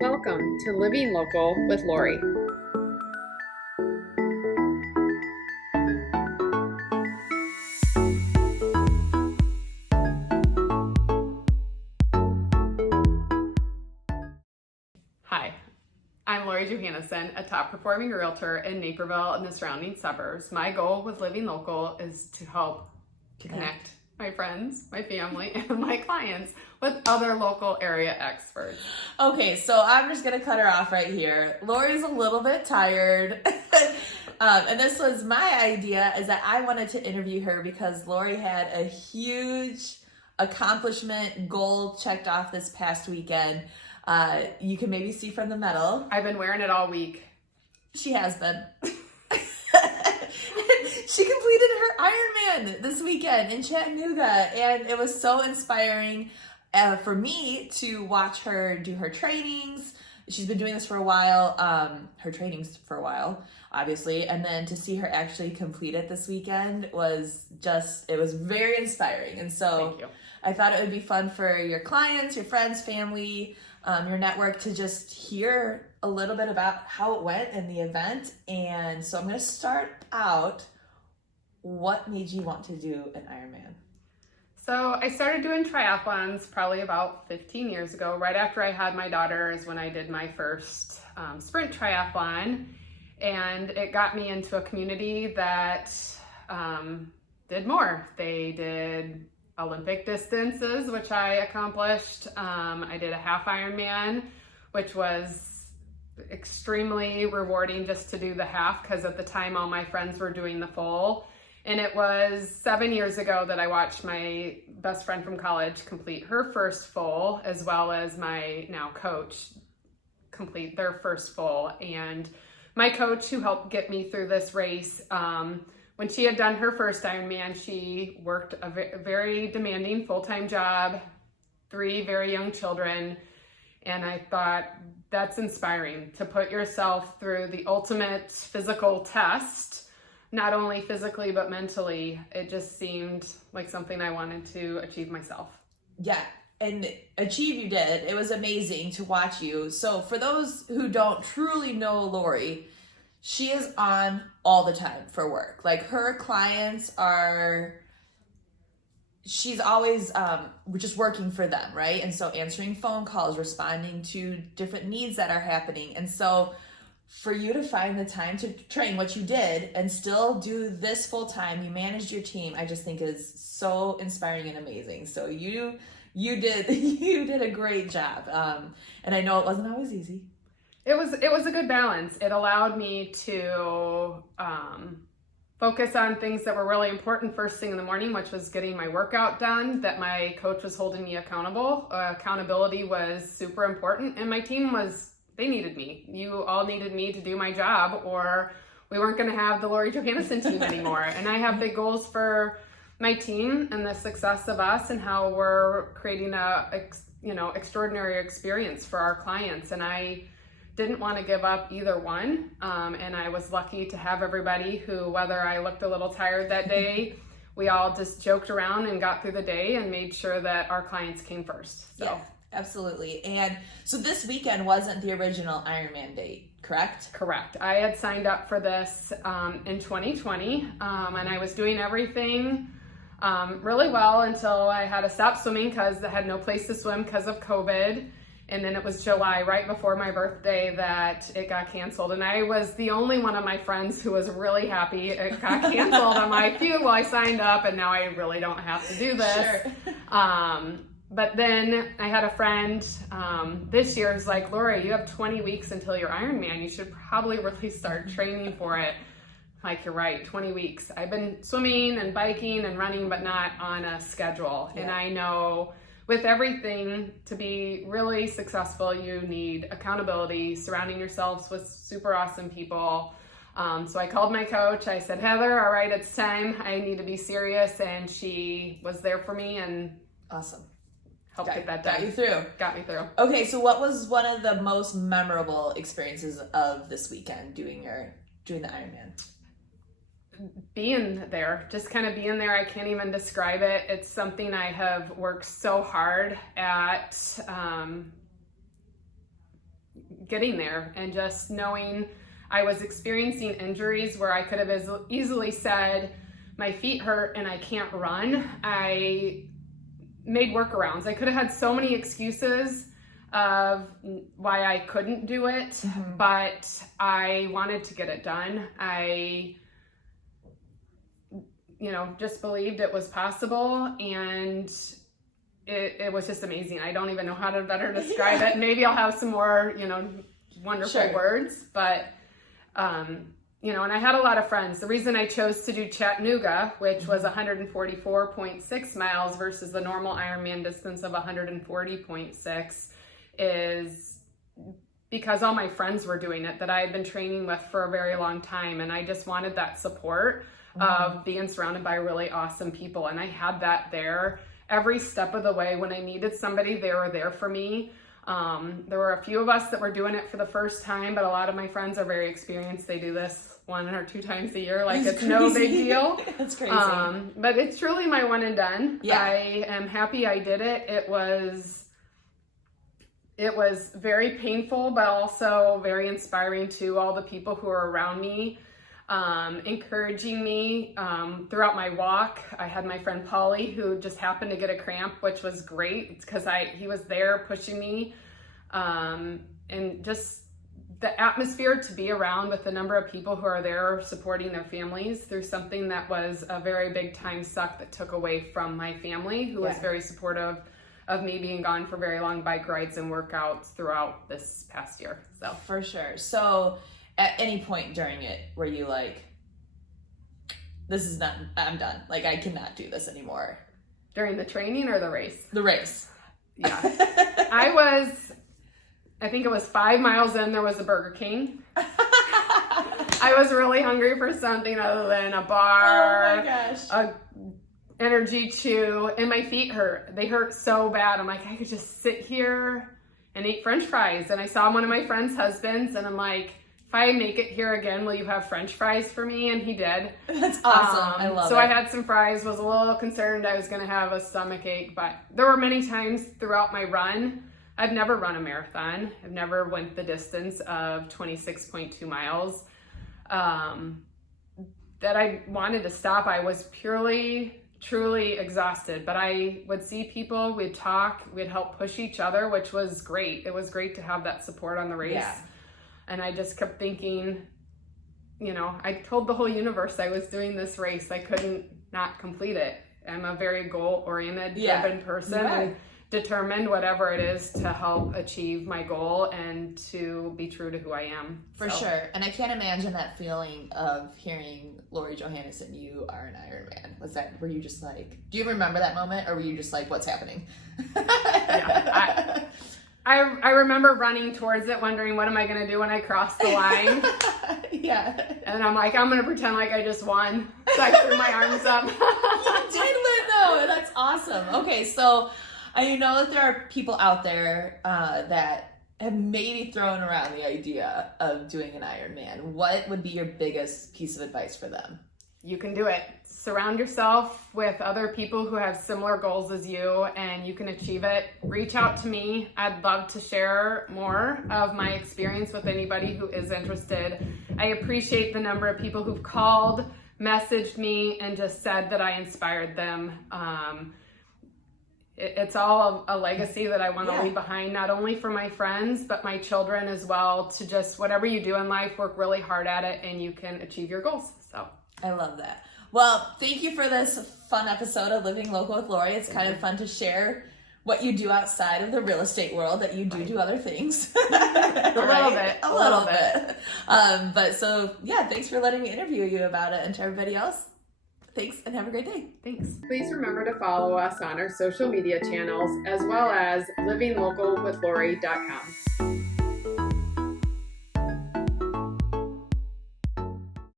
Welcome to Living Local with Lori. Hi, I'm Lori Johanneson, a top performing realtor in Naperville and the surrounding suburbs. My goal with Living Local is to help connect my friends, my family, and my clients with other local area experts. Okay, so I'm just gonna cut her off right here. Lori's a little bit tired. And this was my idea, is that I wanted to interview her because Lori had a huge accomplishment goal checked off this past weekend. You can maybe see from the medal. I've been wearing it all week. She has been. She completed her Ironman this weekend in Chattanooga, and it was so inspiring for me to watch her do her trainings. She's been doing this for a while, her trainings for a while, obviously, and then to see her actually complete it this weekend was it was very inspiring. And so Thank you. I thought it would be fun for your clients, your friends, family, your network to just hear a little bit about how it went in the event. And so I'm going to start out. What made you want to do an Ironman? So I started doing triathlons probably about 15 years ago. Right after I had my daughter is when I did my first sprint triathlon. And it got me into a community that did more. They did Olympic distances, which I accomplished. I did a half Ironman, which was extremely rewarding just to do the half, because at the time all my friends were doing the full. And it was 7 years ago that I watched my best friend from college complete her first full, as well as my now coach complete their first full. And my coach, who helped get me through this race, when she had done her first Ironman, she worked a very demanding full-time job, 3 very young children. And I thought, that's inspiring, to put yourself through the ultimate physical test, not only physically, but mentally. It just seemed like something I wanted to achieve myself. Yeah, and achieve you did. It was amazing to watch you. So for those who don't truly know Lori, she is on all the time for work. Like, her clients she's always just working for them, right? And so answering phone calls, responding to different needs that are happening. And so for you to find the time to train, what you did, and still do this full time, you managed your team, I just think is so inspiring and amazing. So you did a great job. And I know it wasn't always easy. It was a good balance. It allowed me to focus on things that were really important first thing in the morning, which was getting my workout done, that my coach was holding me accountable. Accountability was super important, and my team they needed me. You all needed me to do my job, or we weren't going to have the Lori Johanneson team anymore. And I have big goals for my team and the success of us, and how we're creating extraordinary experience for our clients. And I didn't want to give up either one. And I was lucky to have everybody who, whether I looked a little tired that day, we all just joked around and got through the day and made sure that our clients came first. So. Yeah. Absolutely. And so this weekend wasn't the original Ironman date, correct? Correct. I had signed up for this in 2020, and I was doing everything really well until I had to stop swimming because I had no place to swim because of COVID. And then it was July, right before my birthday, that it got canceled. And I was the only one of my friends who was really happy it got canceled. I'm like, phew, well, I signed up and now I really don't have to do this. Sure. But then I had a friend this year who's like, Lori, you have 20 weeks until your Ironman. You should probably really start training for it. I'm like, you're right, 20 weeks. I've been swimming and biking and running, but not on a schedule. Yeah. And I know with everything, to be really successful, you need accountability, surrounding yourselves with super awesome people. So I called my coach. I said, Heather, all right, it's time. I need to be serious. And she was there for me and awesome. Helped get that done. Got you through. Got me through. Okay, so what was one of the most memorable experiences of this weekend doing the Ironman? Being there, just kind of being there. I can't even describe it. It's something I have worked so hard at getting there, and just knowing I was experiencing injuries where I could have easily said, my feet hurt and I can't run. I made workarounds. I could have had so many excuses of why I couldn't do it, but I wanted to get it done. I, just believed it was possible, and it was just amazing. I don't even know how to better describe it. Maybe I'll have some more, wonderful words, but, and I had a lot of friends. The reason I chose to do Chattanooga, which was 144.6 miles versus the normal Ironman distance of 140.6, is because all my friends were doing it that I had been training with for a very long time. And I just wanted that support of being surrounded by really awesome people. And I had that there every step of the way. When I needed somebody, they were there for me. There were a few of us that were doing it for the first time, but a lot of my friends are very experienced. They do this 1 or 2 times a year. Like, it's no big deal. That's crazy. But it's truly my one and done. Yeah. I am happy I did it. It was very painful, but also very inspiring to all the people who are around me, encouraging me throughout my walk. I had my friend Polly, who just happened to get a cramp, which was great because he was there pushing me, and just the atmosphere to be around with the number of people who are there supporting their families through something that was a very big time suck that took away from my family, who was very supportive of me being gone for very long bike rides and workouts throughout this past year. So for sure. So at any point during it were you like, this is not, I'm done, like I cannot do this anymore? During the training or the race? The race. Yeah. I think it was 5 miles in, there was a Burger King. I was really hungry for something other than a bar. Oh my gosh. A energy chew, and my feet hurt. They hurt so bad. I'm like, I could just sit here and eat French fries. And I saw one of my friend's husbands, and I'm like, if I make it here again, will you have French fries for me? And he did. That's awesome. I love it. So I had some fries, was a little concerned I was going to have a stomach ache, but there were many times throughout my run. I've never run a marathon. I've never went the distance of 26.2 miles. That I wanted to stop. I was truly exhausted, but I would see people, we'd talk, we'd help push each other, which was great. It was great to have that support on the race. Yeah. And I just kept thinking, I told the whole universe I was doing this race. I couldn't not complete it. I'm a very goal-oriented, driven person, and determined whatever it is to help achieve my goal and to be true to who I am. For sure. And I can't imagine that feeling of hearing Lori Johanneson, you are an Ironman. Were you just like, do you remember that moment, or were you just like, what's happening? Yeah, I remember running towards it, wondering what am I going to do when I cross the line. Yeah. And I'm like, I'm going to pretend like I just won. So I threw my arms up. You did win though. That's awesome. Okay, so I know that there are people out there that have maybe thrown around the idea of doing an Ironman. What would be your biggest piece of advice for them? You can do it. Surround yourself with other people who have similar goals as you, and you can achieve it. Reach out to me. I'd love to share more of my experience with anybody who is interested. I appreciate the number of people who've called, messaged me, and just said that I inspired them. It's all a legacy that I want to leave behind, not only for my friends, but my children as well, to just whatever you do in life, work really hard at it and you can achieve your goals. So I love that. Well, thank you for this fun episode of Living Local with Lori. It's kind of fun to share what you do outside of the real estate world, that you do other things. A little bit. But so, thanks for letting me interview you about it. And to everybody else, thanks and have a great day. Thanks. Please remember to follow us on our social media channels, as well as livinglocalwithlori.com.